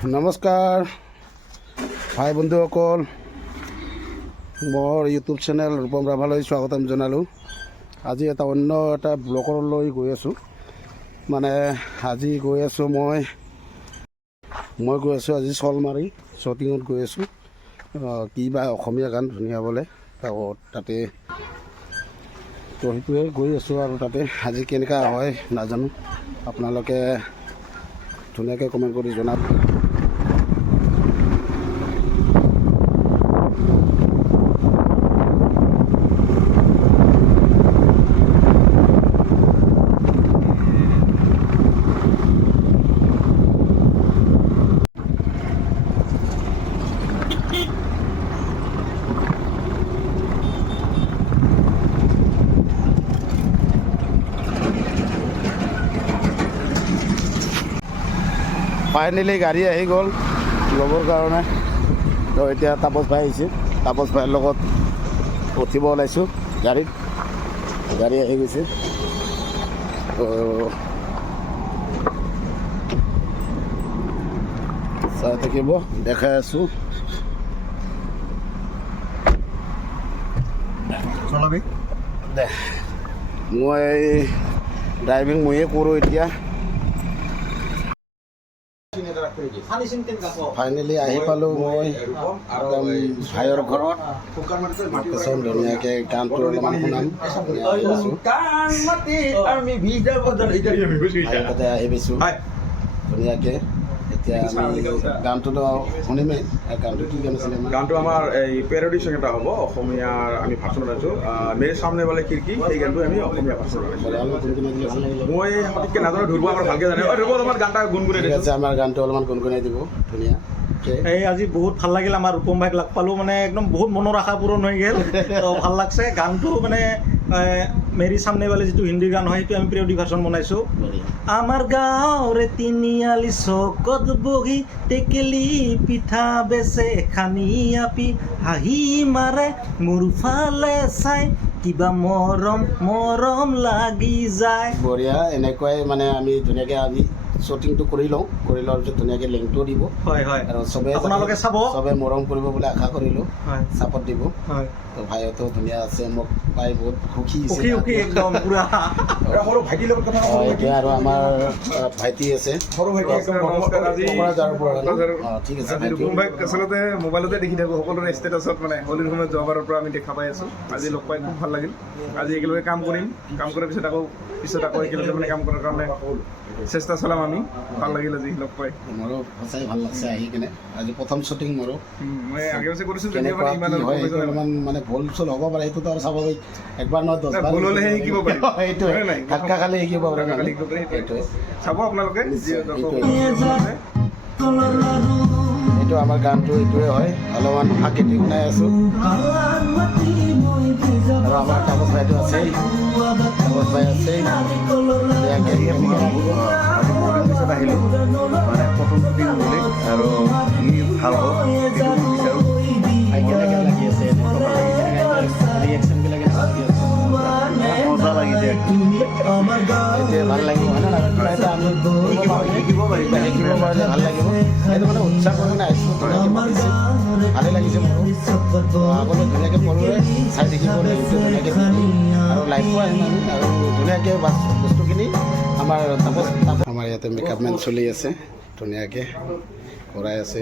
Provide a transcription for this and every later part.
নমস্কাৰ ভাই বন্ধুসকল, মোৰ ইউটিউব চেনেল ৰূপম ৰাভালৈ স্বাগতম জনালোঁ। আজি অন্য এটা ব্লগলৈ গৈ আছোঁ। মানে আজি গৈ আছোঁ মই গৈ আছোঁ আজি চলমাৰী শ্বুটিঙত গৈ আছোঁ। কিবা অসমীয়া গান ধুনীয়া বোলে তাতে, তো সেইটোৱে গৈ আছোঁ। আৰু তাতে আজি কেনেকুৱা হয় নাজানো, আপোনালোকে ধুনীয়াকৈ কমেণ্ট কৰি জনাব। ফাইনেলি গাড়ী আহি গ'ল ল'বৰ কাৰণে। তো এতিয়া তাপস ভাই আহিছে, তাপস ভাইৰ লগত উঠিব ওলাইছোঁ গাড়ীত। গাড়ী আহি গৈছে। তো চাই থাকিব, দেখাই আছোঁ। দে মই ড্ৰাইভিং ময়ে কৰোঁ এতিয়া। ফাইনেলি আহি পালোঁ মই একদম ভাইৰ ঘৰত। কিছুমান ধুনীয়াকৈ গানটো অলপমান শুনাম। তাতে আহি পাইছোঁ ধুনীয়াকৈ। এতিয়া আমি গানটোতো শুনিমেই। গানটো কি গান আছিলে? গানটো আমাৰ এই পেৰডি চং এটা হ'ব। অসমীয়াৰ আমি ভাষণ ওলাইছোঁ মেৰে সামনে वाले খিৰিকী। সেই গানটো আমি অসমীয়া ভাষণ ওলাইছোঁ। মই সঠিককৈ নাজানো, ধ্ৰুৱ আমাৰ ভালকৈ জানে। ধ্ৰুৱ আমাৰ গানটা গুণগুণাই ঠিক আছে, আমাৰ গানটো অলপমান গুণগুণাই দিব। ধুনীয়া। এই আজি বহুত ভাল লাগিল, আমাৰ ৰূপম ভাইক লগ পালোঁ। মানে একদম বহুত মনৰ আশা পূৰণ হৈ গ'ল। তো ভাল লাগছে গানটো। মানে মেৰি সামনে वाले যিটো হিন্দী গান হয়, সেইটো আমি পেৰডি ভাৰ্চন বনাইছোঁ। আমাৰ গাঁৱৰে তিনিআলি চকত বহি টেকেলি পিঠা বেচে খানি আপি হাঁহি মাৰে মোৰ ফালে চাই, কিবা মৰম মৰম লাগি যায়। বঢ়িয়া। এনেকুৱাই মানে আমি ধুনীয়াকৈ আজি শ্বুটিংটো কৰি লওঁ। কৰি লোৱাৰ পিছত ধুনীয়াকৈ লিংকটো দিব। হয় হয়, আৰু আপোনালোকে চাব। চবে মৰম কৰিব বুলি আশা কৰিলোঁ। হয়, ছাপৰ্ট দিব। হয়। তো ভাইতো ধুনীয়া আছে, মোক পাই বহুত সুখী হৈছে। সুখী একদম পুৰা। সৰু ভাইটিৰ লগত কথা এতিয়া আৰু আমাৰ ভাইটি আছে। সৰু ভাইটি একদম নমস্কাৰ। আজি ঠিক আছে। ৰূপম ভাইক আচলতে মোবাইলতে দেখি থাকোঁ, সকলোৰে ষ্টেটাছত। মানে হোলীৰ সময়ত যোৱাবাৰৰ পৰা আমি দেখা পাই আছোঁ। আজি লগ পাই খুব ভাল লাগিল। আজি একেলগে কাম কৰিম। কাম কৰাৰ পিছত আকৌ একেলগে মানে কাম কৰাৰ কাৰণে চেষ্টা চলাম আমি। ভাল লাগিল আজি লগ পাই। মোৰো সঁচাই ভাল লাগছে আহি কিনে। আজি প্ৰথম শ্বুটিং মোৰো। মই আগে পিছে কৰিছোঁ, কেনেকুৱা কি হয় সেইটো অলপমান মানে ভুল চুল হ'ব পাৰে, সেইটোতো আৰু স্বাভাৱিক। একবাৰ নহয় 10 বাৰ ভুল হ'লেহে শিকিব পাৰিম। সেইটোৱে ধাক্কা খালে শিকিব পাৰে। সেইটোৱে চাব আপোনালোকে। এইটো আমাৰ গানটো এইটোৱে হয়। অলপমান ফাঁকিটি শুনাই আছোঁ। আৰু আমাৰ তাপস ভাইটো আছেই, তাপস ভাই আছেই। পিছত আহিলোঁ মানে প্ৰথম শ্বুটিং বুলি, আৰু ই ভাল হওক সেইটো মই বিচাৰোঁ। কেনেকৈ লাগি আছে? ৰিয়েকশ্যনবিলাক কেনেকৈ লাগি আছে? মজা লাগিছে। এতিয়া ভাল লাগিব হয় নে নহয়? শিকিব পাৰিম। শিকিব পাৰিলে ভাল লাগিব। সেইটো মানে উৎসাহ কৰি কিনে আহিছোঁ। ভালেই লাগিছে মোৰো। আগলৈ ধুনীয়াকৈ কৰোঁৱে চাই থাকিব লাগিব, ধুনীয়াকৈ আৰু লাইফো আহিম আমি। আৰু ধুনীয়াকৈ বস্তুখিনি আমাৰ আমাৰ ইয়াতে মেকআপ মেন চলি আছে, ধুনীয়াকৈ কৰাই আছে।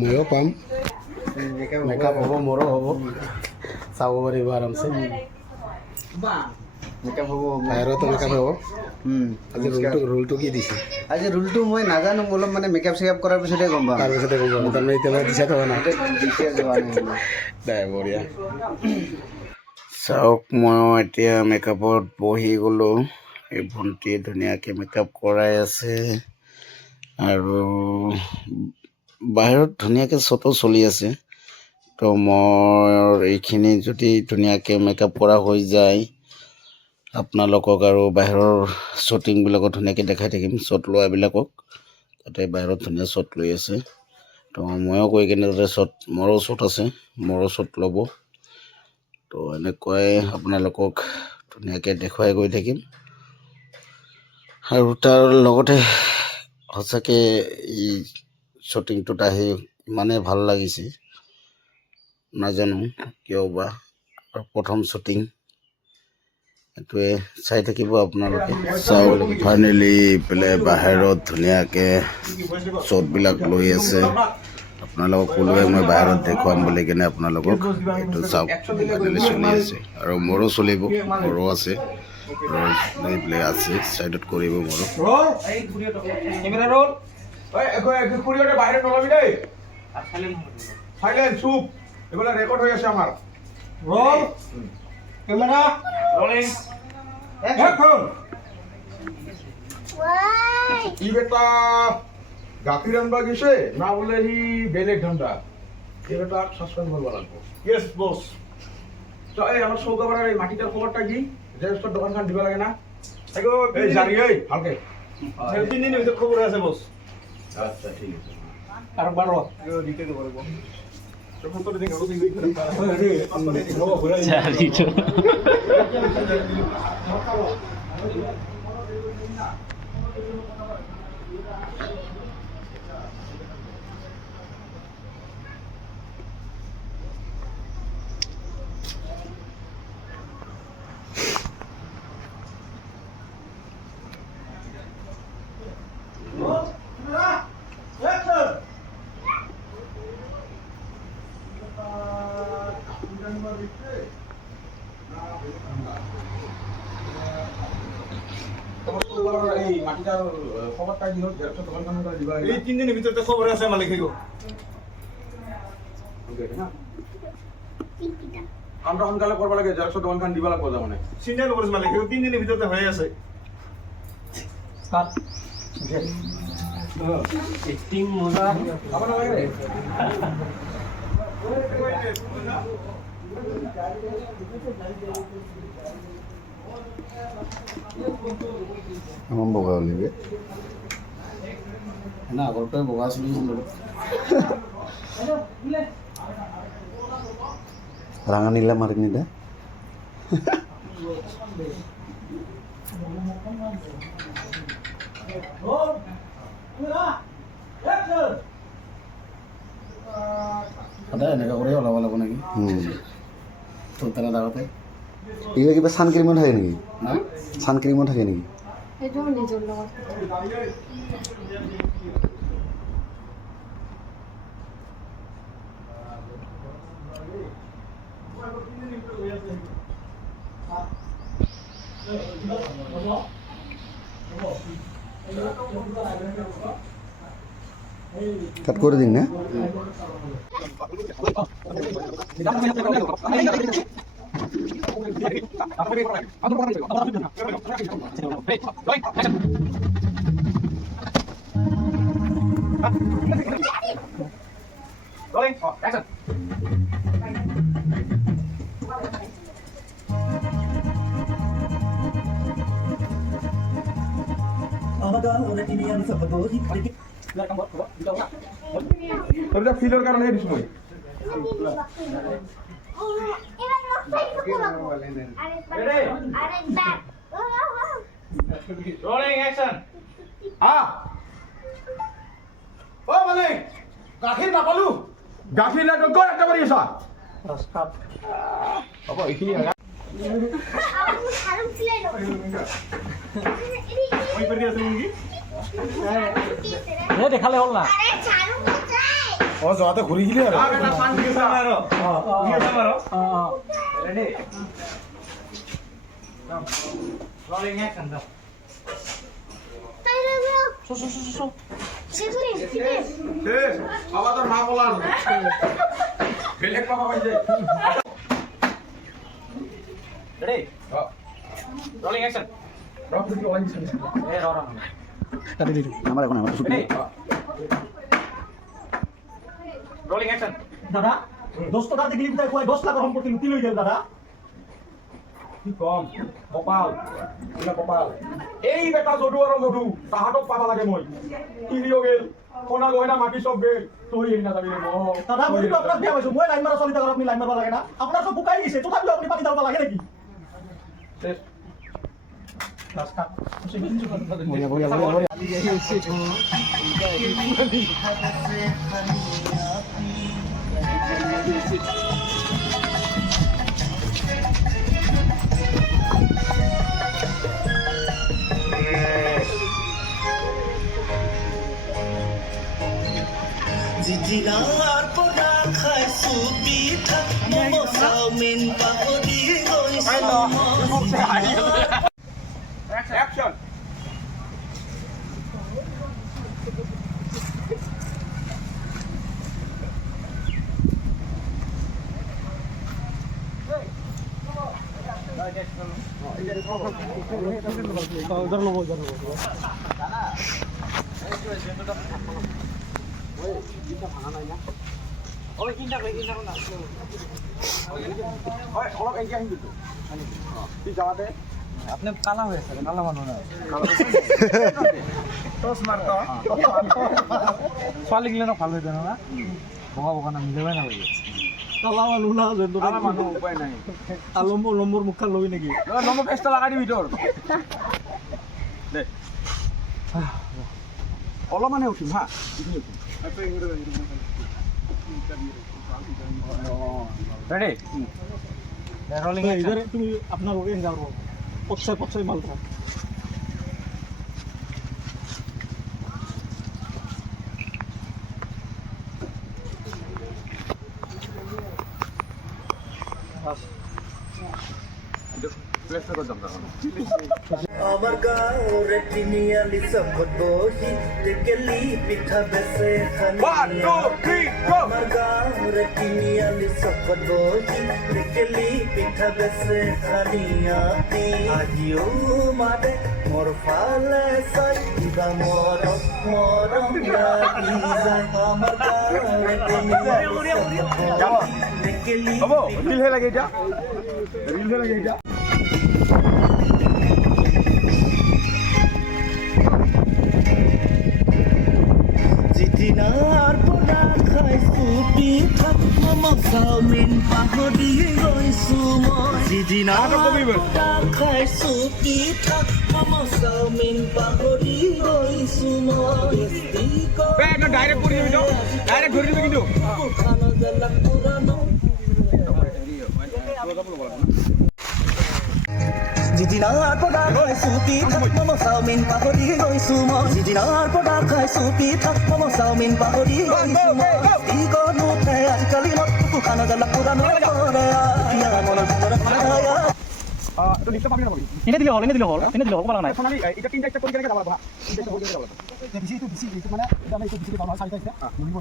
ময়ো পাম, মেকআপ হ'ব, মোৰো হ'ব। চাব পাৰিব আৰামছে। মেকআপ হ'ব। বাহিৰতো মেকআপ হ'ব। আজি ৰোলটো কি দিছে? আজি ৰোলটো মই নাজানো, অলপ মানে মেকআপ চেকআপ কৰাৰ পিছতহে গম পাম। তাৰপিছতে গম পাব। তাৰমানে এতিয়ালৈকে দিছে থকা নাই। দিছে যোৱা নাই। দে বঢ়িয়া। চাওক, মই এতিয়া মেকআপত বহি গ'লোঁ। এই ভণ্টিয়ে ধুনীয়াকৈ মেকআপ কৰাই আছে। আৰু বাহিৰত ধুনীয়াকৈ শ্বটো চলি আছে। তো মোৰ এইখিনি যদি ধুনীয়াকৈ মেকআপ কৰা হৈ যায়, আপোনালোকক আৰু বাহিৰৰ শ্বুটিংবিলাকত ধুনীয়াকৈ দেখাই থাকিম। শ্বট লোৱাবিলাকক তাতে বাহিৰত ধুনীয়া শ্বট লৈ আছে। তো ময়ো কৈ কিনে তাতে মোৰো শ্বট আছে, মোৰো শ্বট ল'ব। তো এনেকুৱাই আপোনালোকক ধুনীয়াকৈ দেখুৱাই গৈ থাকিম। আৰু তাৰ লগতে সঁচাকৈ এই শ্বুটিংটোত আহি ইমানেই ভাল লাগিছে, নাজানো কিয় বা। আৰু প্ৰথম শ্বুটিং এইটোৱে চাই থাকিব আপোনালোকে। চাওক ফাইনেলি পেলাই বাহিৰত ধুনীয়াকৈ শ্বটবিলাক লৈ আছে। আপোনালোকক ক'লোৱে মই বাহিৰত দেখুৱাম বুলি কিনে আপোনালোকক। এইটো চাওক ফাইনেলি চলি আছে আৰু মোৰো চলিব, মোৰো আছে এইবিলাক আছে ছাইডত কৰিব মোৰো। বাহিৰত নলবি দেই, চাইলেন্ট চুপ, এইবিলাক ৰেকৰ্ড হৈ আছে আমাৰ। Roll camera rolling action. ই বেটা গাখীৰ আনবা গৈছে না বোলে সি বেলেগ ধান্দা? এই বেটা সাসপেন্ড করব লাগবো। Yes boss. তো এই আমার চৌকাপাড়ার এই মাটিটার খবরটা কি? জেরক্সের দোকানখান দিবা লাগে না? এই জানি এই ভালকে 3 দিনের ভিতর খবর আছে বস। আচ্ছা ঠিক আছে। আর 12 দিতে দেব বলবো। তখন তো দিন আরো দিন এই মাটিটার খবরটা কি হল? জেরক্সের দোকানখান দিবা লাগে। এই 3 দিনের ভিতরে খবর আছে মালিক হইগো। আমরা সোনকালে করবা লাগে, জেরক্সের দোকানখান দিবা লাগবো মানে। সিনিয়র করিস মালিক, 3 দিনের ভিতরে হয়ে আছে। স্টার্ট এক্টিং মজা আবার লাগে রে। আমার বগা হলিবে না, আগৰ পৰাই বগা আছিলোঁ। ৰাঙা নীলা মাৰি নিদা সদায় এনেকুৱা কৰি ওলাব লাগিব নেকি? তোৰ দাগতে এইবাৰ কিবা ছানক্ৰীমো থাকে নেকি? না ছানক্ৰীমো থাকে নেকি? সেইটো নিজৰ লগত কাট কৰে দিন না। Rolling, action. তোৰ ফিলেৰ কাৰণে দিস মই ৰোলিং অ্যাকশন ও মানে গাখীৰ নাপালো গাখীৰ লাগে গৰ একটা মাৰি আছা স্টাৰ্ট হ'ব এইখিনি মই কৰি আছো নেকি এ দেখালে হল না অ যোৱাতে ঘূৰি গিলি আৰু এটা চান দি আছা আৰু ৰেডি রোলিং অ্যাকশন দাও শেষ বাবা তোর মা বলার বেলেগ বাবা পাইছে রেডি রোলিং অ্যাকশন রক দিও ওয়ান এ ররা কাটি দিলি আমার এখন আমার রেডি রোলিং অ্যাকশন দাদা দোস্ত দাদা গিলি তাই কয় 10 লাখ সম্পত্তি লুটি লই গেল দাদা কি কম কপাল এটা কপাল এই বেটা যদু আর মধু তাহাতক পাবা লাগে মই কিলিও গেল কোনা গয়না মাটি সব গেল তুই এনা যাবি রে দাদা মই তো আপনার বিয়া হইছো মই লাইন মারা চলি থাকার আপনি লাইন মারবা লাগে না আপনার সব বুকাই গেছে তথাপিও আপনি পানি দালবা লাগে নাকি শেষ বঢ়িয়া বঢ়িয়া বঢ়িয়া বঢ়িয়া জিজিনাৰ পৰা খাইছো পিঠা মম' চাওমিন পাহৰি অ্যাকশন অলপ এগিয়ে আহিম কিন্তু কি যাওয়াতে আপনি কালা হয়ে আছে কালা মানুষ না টস মারতো ছোৱালী গিলা ভাল হইতে না বগা বগা না মিলেবাই না কালা মানুষ না যেন কালা মানুহ উপায় নাই নম্বর মুখা লবি নাকি নম্বর পেস্টটা লাগাই দিবি তোর দে অলপমানে উঠিম হা রেডি রোলিং ইধারে তুমি আপনার ওকে যাও পছাই মাল দাও প্লেসটা কর দাম আমাৰ গাঁৱৰ তিনিআলি চকত বহি টেকেলি পিঠা বেচে খানি আমাৰ গাঁৱৰ তিনিআলি চকত বহি টেকেলি পিঠা বেচে খানিয়াতি আজিও মাতে মোৰ ফালে চাই কিবা মৰম লাগি যায় আমাৰ গাঁৱৰ তিনিআলি চকত বহি টেকেলি হ'ব ৰিল হে লাগে এতিয়া ৰিল হে লাগে এতিয়া জিজিনাৰ পৰা খাইছো পিঠা মম' চাওমিন পাহৰি গৈছো মই জিজিনাৰ পৰা খাইছো পিঠা মম' চাওমিন পাহৰি গৈছো মই ডাইৰেক্ট কৰি দিবি ডাইৰেক্ট ধৰি দিবি কিন্তু খানা জ্বালা পুৰানো জিজিনাৰ পৰা খাইছো পিঠা মম' চাওমিন পাহৰি গৈছো মই জিজিনাৰ পৰা খাইছো পিঠা মম' চাওমিন পাহৰি গৈছো মই কি কৰো আজিকালি মই খানা জ্বালা পুৰানো কৰে মনৰ ভিতৰত এইটো লিষ্টত পাবি নাপাবি এনে দিলে হল ক'ব লাগা নাই সোণালী এটা তিনটা একটা কৰি কেনেকৈ যাব হা তিনটা কৰি কেনেকৈ যাব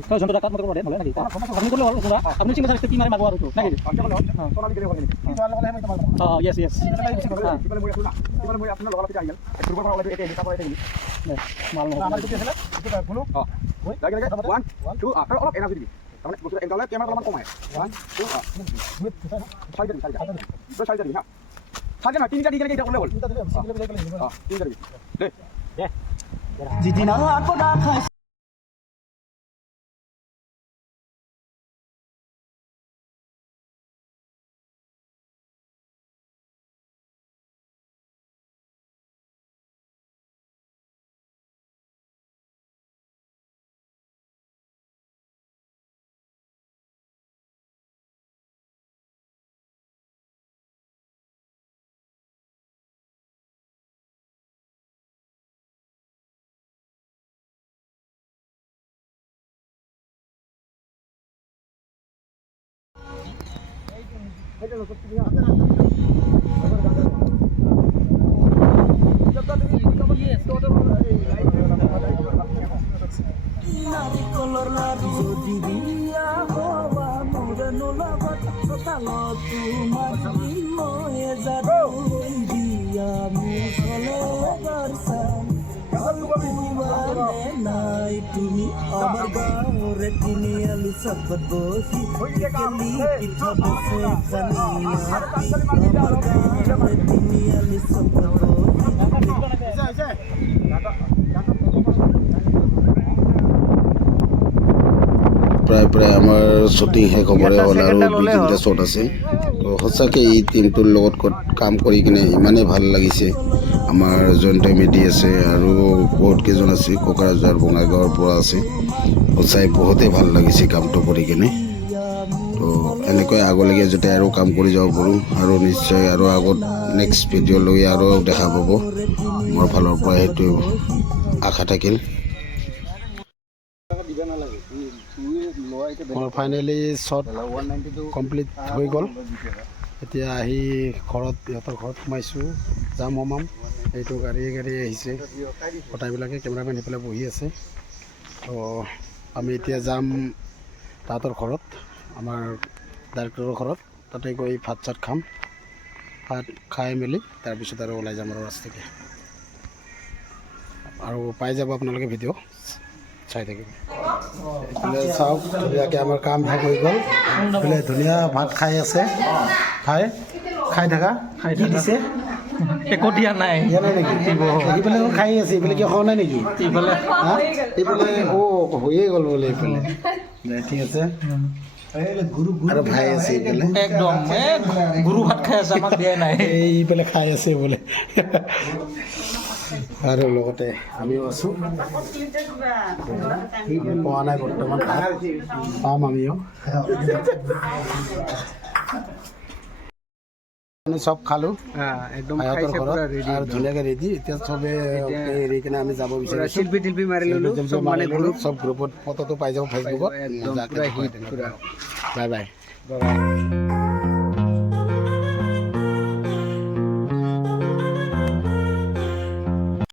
তো যন্ত্রটা কাট মতো করে বলে নাকি আপনি করলে হল পুরা আপনি চিন্তা করতে কি মারে মারবো আর তো নাকি সোণালী কেনেকৈ কৰিম কি যোৱাৰ লগে লগে মই ইয়েস এবাৰ মই শুনা এবাৰ মই আপোনাৰ লগালগি আহিল একটু পৰা অলপ এটা হিসাব কৰি মাল আমাৰ কি আছিল এটা ভুলো লাগে লাগে 1 2 আফটার অলপ এনার্জি দিবি মানে বস্তু এন্ডলে ক্যামেরা অলপ কম হয় 1 2 সাইড দিবি হ্যাঁ সাইড না তিনটা দিকে এটা করলে বল তিনটা দিবি দে জিজিনাৰ পৰা খাইছো নাৰিকলৰ লাৰু যদি দিয়া হোৱা মূৰনো লগত চোতালত তোমাৰ মই যাদু দিয়া মুছলে দৰ্শন নাই তুমি আমাৰ গাঁৱৰে তিনিআলি চকত বহি টেকেলি পিঠা বেচে খানিয়া আমাৰ গাঁৱৰে তিনিআলি চকত প্ৰায় আমাৰ শ্বুটিং শেষ হ'বৰে হ'ল আৰু 2-3টা শ্বট আছে তো সঁচাকৈ এই টিমটোৰ লগত কাম কৰি কিনে ইমানেই ভাল লাগিছে আমাৰ জয়ন্ত মেধি আছে আৰু বহুত কেইজন আছে কোকৰাঝাৰ বঙাইগাঁৱৰ পৰা আছে চাই বহুতেই ভাল লাগিছে কামটো কৰি কিনে তো এনেকৈ আগলৈকে যাতে আৰু কাম কৰি যাব পাৰোঁ আৰু নিশ্চয় আৰু আগত নেক্সট ভিডিঅ'লৈ আৰু দেখা পাব মোৰ ফালৰ পৰা সেইটো আশা থাকিল মোৰ ফাইনেলি শ্বট কমপ্লিট হৈ গ'ল এতিয়া আহি ঘৰত সিহঁতৰ ঘৰত সোমাইছোঁ যাম সোমাম এইটো গাড়ী আহিছে কটাইবিলাকে কেমেৰামেন সেইফালে বহি আছে তো আমি এতিয়া যাম তাহাঁতৰ ঘৰত আমাৰ ডাইৰেক্টৰৰ ঘৰত তাতে গৈ ভাত চাত খাম ভাত খাই মেলি তাৰপিছত আৰু ওলাই যাম আৰু ৰাস্তাতে আৰু পাই যাব আপোনালোকে ভিডিঅ' চাই থাকিব এইফালে চাওক ধুনীয়াকৈ আমাৰ কাম ভাগ হৈ গ'ল এইফালে ধুনীয়া ভাত খাই আছে খাই থাকা কি দিছে একো দিয়া নাই দিয়া নাই নেকি এইফালে খাই আছে এইফালে কিয় খোৱা নাই নেকি এইফালে এইফালে হৈয়ে গ'ল বোলে এইফালে ঠিক আছে আৰু ভাই আছে এইফালে একদম গুৰু ভাত খাই আছে আমাক দিয়াই নাই এইফালে খাই আছে বোলে আৰু লগতে আমিও আছোঁ পোৱা নাই বৰ্তমান পাম আমিও চব খালোঁ সিহঁতৰ ঘৰত আৰু ধুনীয়াকৈ ৰেডি এতিয়া চবে এৰি কিনে আমি যাব বিচাৰিছোঁ শিল্পী মাৰি ল'লোঁ চব গ্ৰুপত ফটোটো পাই যাব ফেচবুকত বাই বাই